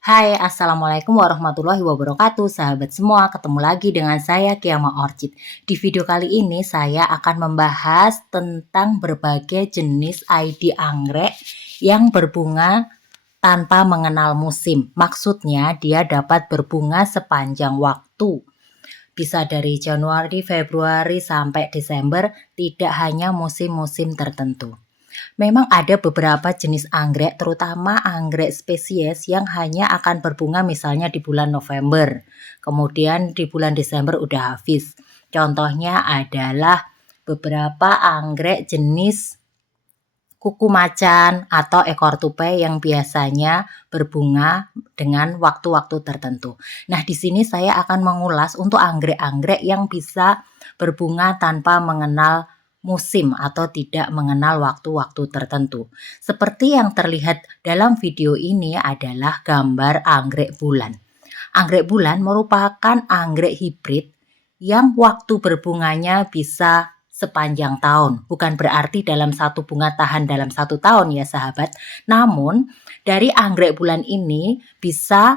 Hai, Assalamualaikum warahmatullahi wabarakatuh. Sahabat semua, ketemu lagi dengan saya Kiama Orchid. Di video kali ini saya akan membahas tentang berbagai jenis ID anggrek yang berbunga tanpa mengenal musim. Maksudnya dia dapat berbunga sepanjang waktu. Bisa dari Januari, Februari sampai Desember, tidak hanya musim-musim tertentu. Memang ada beberapa jenis anggrek, terutama anggrek spesies yang hanya akan berbunga misalnya di bulan November. Kemudian di bulan Desember udah habis. Contohnya adalah beberapa anggrek jenis kuku macan atau ekor tupai yang biasanya berbunga dengan waktu-waktu tertentu. Nah, di sini saya akan mengulas untuk anggrek-anggrek yang bisa berbunga tanpa mengenal musim atau tidak mengenal waktu-waktu tertentu. Seperti yang terlihat dalam video ini adalah gambar anggrek bulan. Anggrek bulan merupakan anggrek hibrid yang waktu berbunganya bisa sepanjang tahun. Bukan berarti dalam satu bunga tahan dalam 1 tahun ya sahabat. Namun dari anggrek bulan ini bisa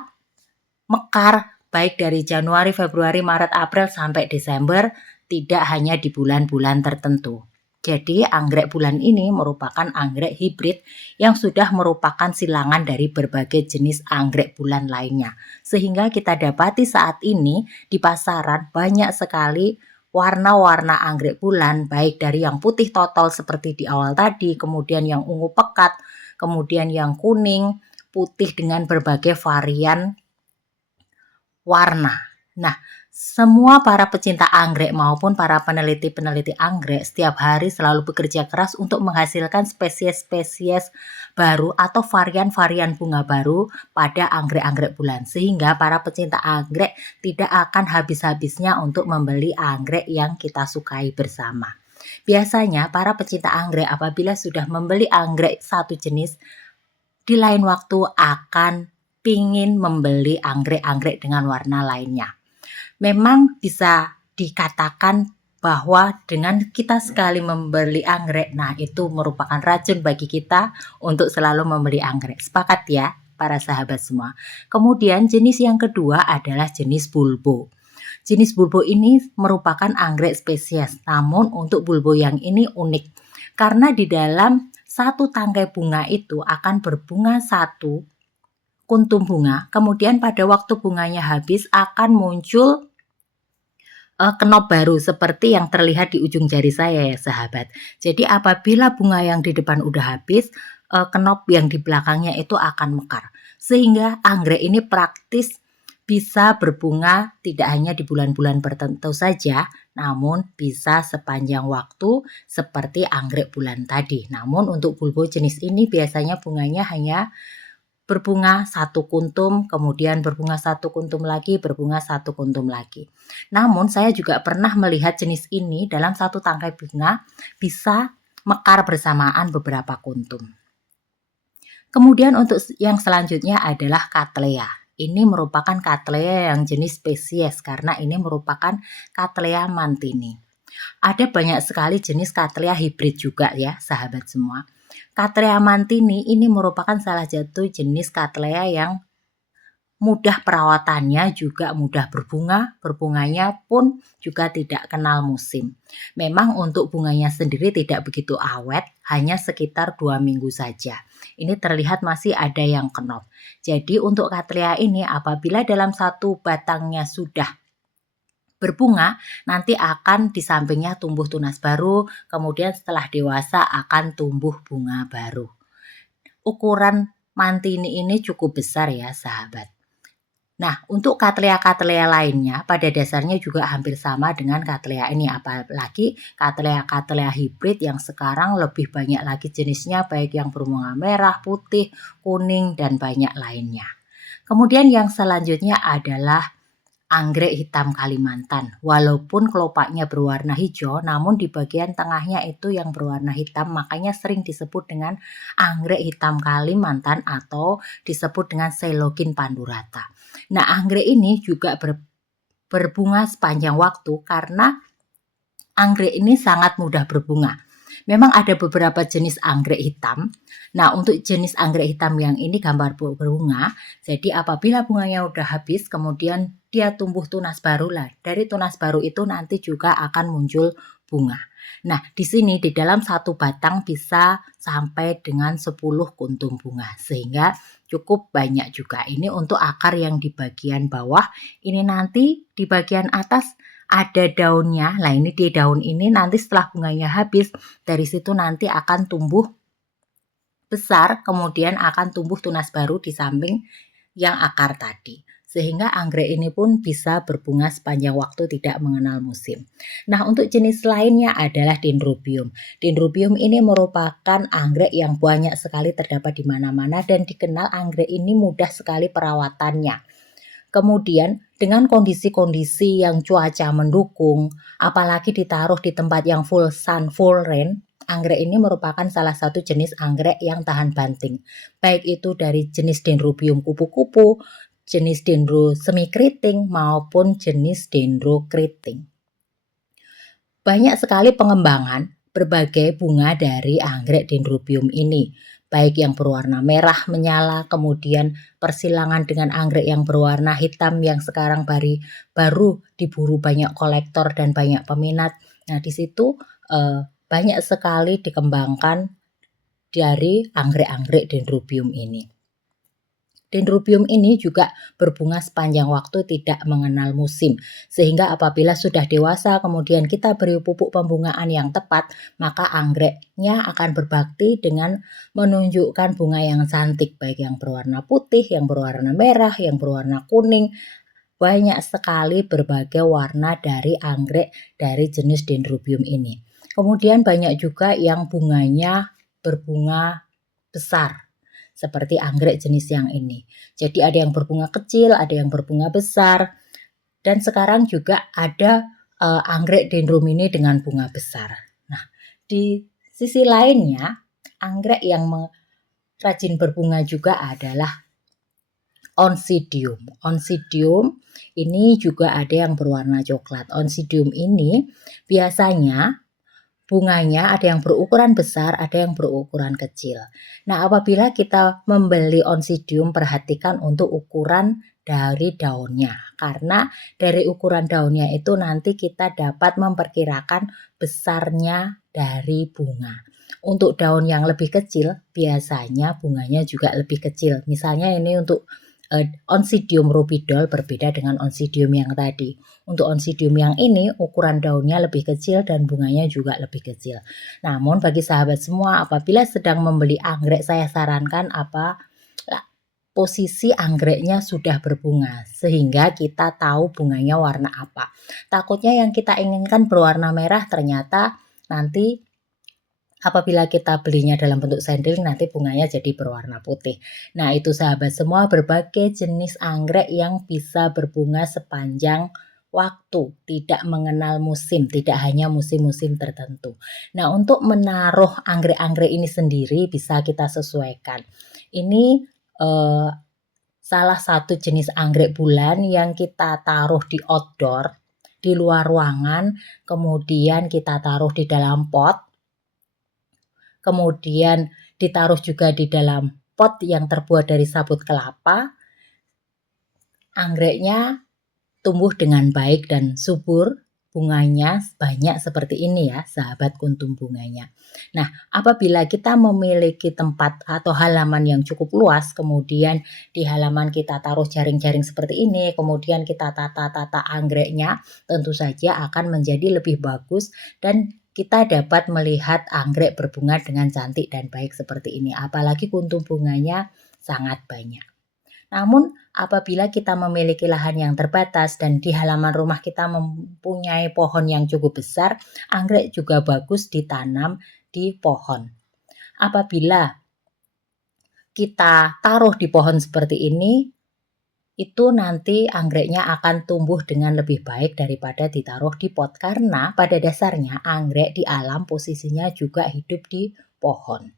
mekar baik dari Januari, Februari, Maret, April sampai Desember, tidak hanya di bulan-bulan tertentu. Jadi anggrek bulan ini merupakan anggrek hibrid yang sudah merupakan silangan dari berbagai jenis anggrek bulan lainnya. Sehingga kita dapati saat ini di pasaran banyak sekali warna-warna anggrek bulan, baik dari yang putih total seperti di awal tadi, kemudian yang ungu pekat, kemudian yang kuning, putih dengan berbagai varian warna. Nah, semua para pecinta anggrek maupun para peneliti-peneliti anggrek setiap hari selalu bekerja keras untuk menghasilkan spesies-spesies baru atau varian-varian bunga baru pada anggrek-anggrek bulan. Sehingga para pecinta anggrek tidak akan habis-habisnya untuk membeli anggrek yang kita sukai bersama. Biasanya para pecinta anggrek apabila sudah membeli anggrek satu jenis, di lain waktu akan pingin membeli anggrek-anggrek dengan warna lainnya. Memang bisa dikatakan bahwa dengan kita sekali membeli anggrek, nah itu merupakan racun bagi kita untuk selalu membeli anggrek. Sepakat ya para sahabat semua. Kemudian jenis yang kedua adalah jenis bulbo. Jenis bulbo ini merupakan anggrek spesies, namun untuk bulbo yang ini unik. Karena di dalam satu tangkai bunga itu akan berbunga satu kuntum bunga, kemudian pada waktu bunganya habis akan muncul kenop baru seperti yang terlihat di ujung jari saya ya sahabat. Jadi apabila bunga yang di depan udah habis, kenop yang di belakangnya itu akan mekar. Sehingga anggrek ini praktis bisa berbunga tidak hanya di bulan-bulan tertentu saja, namun bisa sepanjang waktu seperti anggrek bulan tadi. Namun untuk bulbo jenis ini biasanya bunganya hanya berbunga satu kuntum, kemudian berbunga satu kuntum lagi, berbunga satu kuntum lagi. Namun saya juga pernah melihat jenis ini dalam satu tangkai bunga bisa mekar bersamaan beberapa kuntum. Kemudian untuk yang selanjutnya adalah Cattleya. Ini merupakan Cattleya yang jenis spesies karena ini merupakan Cattleya mantini. Ada banyak sekali jenis Cattleya hibrid juga ya sahabat semua. Cattleya mantini ini merupakan salah satu jenis Cattleya yang mudah perawatannya, juga mudah berbunga, berbunganya pun juga tidak kenal musim. Memang untuk bunganya sendiri tidak begitu awet, hanya sekitar 2 minggu saja. Ini terlihat masih ada yang kenop. Jadi untuk Cattleya ini apabila dalam satu batangnya sudah berbunga, nanti akan di sampingnya tumbuh tunas baru, kemudian setelah dewasa akan tumbuh bunga baru. Ukuran mantini ini cukup besar ya sahabat. Nah, untuk Cattleya lainnya pada dasarnya juga hampir sama dengan Cattleya ini, apalagi Cattleya hibrid yang sekarang lebih banyak lagi jenisnya, baik yang berbunga merah, putih, kuning, dan banyak lainnya. Kemudian yang selanjutnya adalah anggrek hitam Kalimantan. Walaupun kelopaknya berwarna hijau, namun di bagian tengahnya itu yang berwarna hitam, makanya sering disebut dengan anggrek hitam Kalimantan atau disebut dengan Coelogin pandurata. Nah, anggrek ini juga berbunga sepanjang waktu karena anggrek ini sangat mudah berbunga. Memang ada beberapa jenis anggrek hitam. Nah, untuk jenis anggrek hitam yang ini gambar berbunga, jadi apabila bunganya udah habis, kemudian dia tumbuh tunas baru lah. Dari tunas baru itu nanti juga akan muncul bunga. Nah, di sini di dalam satu batang bisa sampai dengan 10 kuntum bunga, sehingga cukup banyak juga. Ini untuk akar yang di bagian bawah, ini nanti di bagian atas ada daunnya. Nah, ini di daun ini nanti setelah bunganya habis, dari situ nanti akan tumbuh besar, kemudian akan tumbuh tunas baru di samping yang akar tadi. Sehingga anggrek ini pun bisa berbunga sepanjang waktu tidak mengenal musim. Nah, untuk jenis lainnya adalah Dendrobium. Dendrobium ini merupakan anggrek yang banyak sekali terdapat di mana-mana dan dikenal anggrek ini mudah sekali perawatannya. Kemudian dengan kondisi-kondisi yang cuaca mendukung, apalagi ditaruh di tempat yang full sun, full rain, anggrek ini merupakan salah satu jenis anggrek yang tahan banting. Baik itu dari jenis Dendrobium kupu-kupu, jenis Dendro semi keriting maupun jenis Dendro keriting. Banyak sekali pengembangan berbagai bunga dari anggrek Dendrobium ini, baik yang berwarna merah menyala, kemudian persilangan dengan anggrek yang berwarna hitam yang sekarang baru diburu banyak kolektor dan banyak peminat. Nah, di situ banyak sekali dikembangkan dari anggrek-anggrek Dendrobium ini. Dendrobium ini juga berbunga sepanjang waktu tidak mengenal musim, sehingga apabila sudah dewasa kemudian kita beri pupuk pembungaan yang tepat, maka anggreknya akan berbakti dengan menunjukkan bunga yang cantik, baik yang berwarna putih, yang berwarna merah, yang berwarna kuning. Banyak sekali berbagai warna dari anggrek dari jenis Dendrobium ini. Kemudian banyak juga yang bunganya berbunga besar, seperti anggrek jenis yang ini. Jadi ada yang berbunga kecil, ada yang berbunga besar. Dan sekarang juga ada anggrek dendrum ini dengan bunga besar. Nah, di sisi lainnya, anggrek yang rajin berbunga juga adalah Oncidium. Oncidium ini juga ada yang berwarna coklat. Oncidium ini biasanya bunganya ada yang berukuran besar, ada yang berukuran kecil. Nah, apabila kita membeli Oncidium, perhatikan untuk ukuran dari daunnya. Karena dari ukuran daunnya itu nanti kita dapat memperkirakan besarnya dari bunga. Untuk daun yang lebih kecil, biasanya bunganya juga lebih kecil. Misalnya ini untuk Oncidium rubidol berbeda dengan Oncidium yang tadi. Untuk Oncidium yang ini ukuran daunnya lebih kecil dan bunganya juga lebih kecil. Namun bagi sahabat semua, apabila sedang membeli anggrek, saya sarankan posisi anggreknya sudah berbunga sehingga kita tahu bunganya warna apa. Takutnya yang kita inginkan berwarna merah ternyata nanti apabila kita belinya dalam bentuk sending nanti bunganya jadi berwarna putih. Nah, itu sahabat semua berbagai jenis anggrek yang bisa berbunga sepanjang waktu, tidak mengenal musim, tidak hanya musim-musim tertentu. Nah, untuk menaruh anggrek-anggrek ini sendiri bisa kita sesuaikan. Ini salah satu jenis anggrek bulan yang kita taruh di outdoor, di luar ruangan, kemudian kita taruh di dalam pot, kemudian ditaruh juga di dalam pot yang terbuat dari sabut kelapa. Anggreknya tumbuh dengan baik dan subur, bunganya banyak seperti ini ya, sahabat kuntum bunganya. Nah, apabila kita memiliki tempat atau halaman yang cukup luas, kemudian di halaman kita taruh jaring-jaring seperti ini, kemudian kita tata-tata anggreknya, tentu saja akan menjadi lebih bagus dan kita dapat melihat anggrek berbunga dengan cantik dan baik seperti ini. Apalagi kuntum bunganya sangat banyak. Namun apabila kita memiliki lahan yang terbatas dan di halaman rumah kita mempunyai pohon yang cukup besar, anggrek juga bagus ditanam di pohon. Apabila kita taruh di pohon seperti ini, itu nanti anggreknya akan tumbuh dengan lebih baik daripada ditaruh di pot. Karena pada dasarnya anggrek di alam posisinya juga hidup di pohon.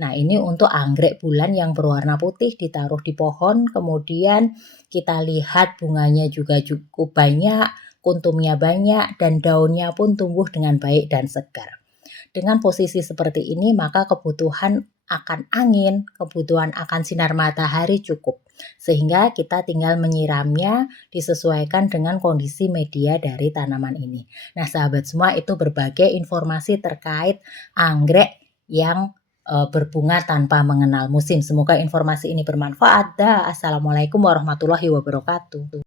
Nah, ini untuk anggrek bulan yang berwarna putih ditaruh di pohon, kemudian kita lihat bunganya juga cukup banyak, kuntumnya banyak, dan daunnya pun tumbuh dengan baik dan segar. Dengan posisi seperti ini, maka kebutuhan akan angin, kebutuhan akan sinar matahari cukup. Sehingga kita tinggal menyiramnya disesuaikan dengan kondisi media dari tanaman ini. Nah, sahabat semua, itu berbagai informasi terkait anggrek yang berbunga tanpa mengenal musim. Semoga informasi ini bermanfaat. Dah, assalamualaikum warahmatullahi wabarakatuh.